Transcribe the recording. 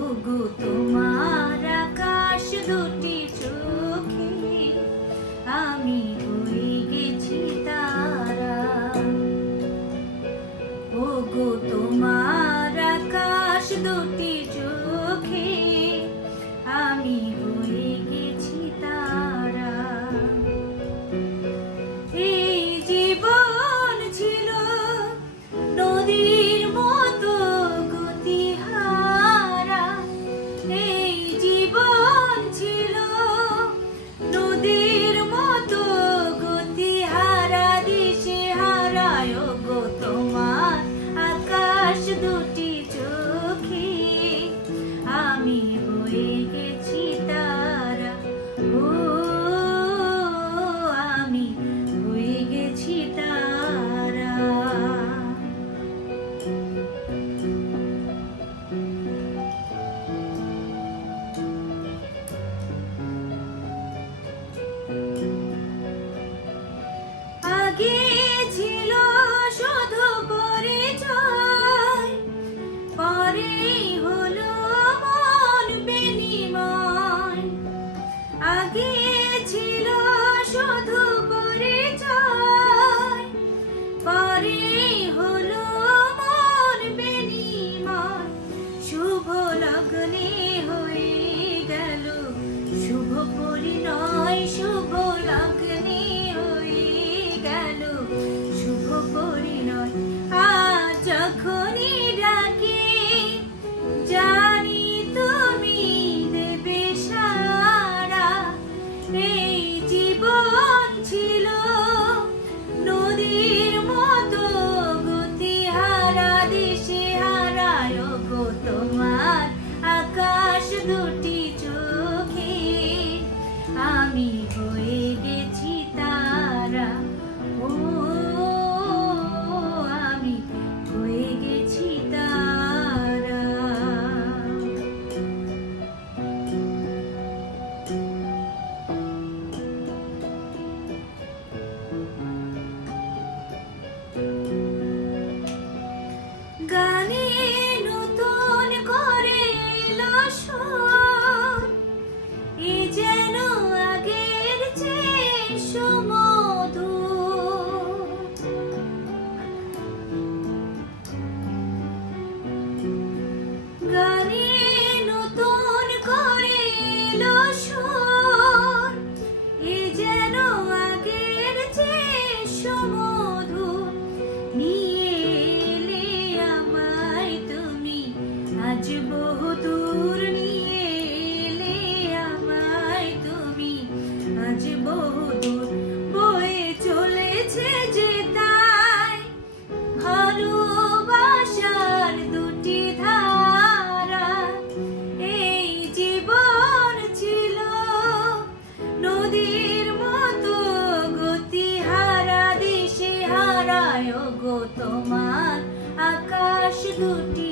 ওগো তোমার আকাশ দুটি চোখে আমি হয়ে গেছি তারা। ওগো তোমার আকাশ দুটি চোখে আমি হয়ে গেছি তারা। এই জীবন ছিল নদীর মতো গতিহারা, এই জীবন ছিল নদীর মতো গতিহারা, দিশে হারায় গো তোমার আকাশ দুটি চোখে আমি হয়ে গেছি তারা। ও আমি হয়ে গেছি তারা। আগে ছিল শুধু পরিচয়, পরেই হলো মন বিনিময়। আগে ছিল শুধু পরিচয়, পরেই হলো মন বিনিময়। শুভ লগ্নে হয়ে গেল শুভ পরিণয়, শুভ লগ্নে হয়ে গেল শুভ পরিণয়। আজ যখনই ডাকি জানি তুমি দেবে সাড়া। এই জীবন ছিল নদীর মতো গতিহারা, দিশে হারায় গো তোমার আকাশ দুটি চোখে আমি হয়ে গেছি তারা। ও আমি হয়ে গেছি তারা। গানে নতুন করে এলো সুর, এ যেন আগের চেয়ে সুমধুর। গানে নতুন করে এলো সুর, এ যেন আগের চেয়ে সুমধুর। নিয়ে এলে আমায় তুমি আজ বহুদূর, নিয়ে এলে আমায় তুমি আজ বহুদূর। বয়ে চলেছে যে তাই ভালোবাসার দুটি ধারা। এই জীবন ছিল নদীর মতো গতিহারা, দিশে হারায় গো তোমার আকাশ দুটি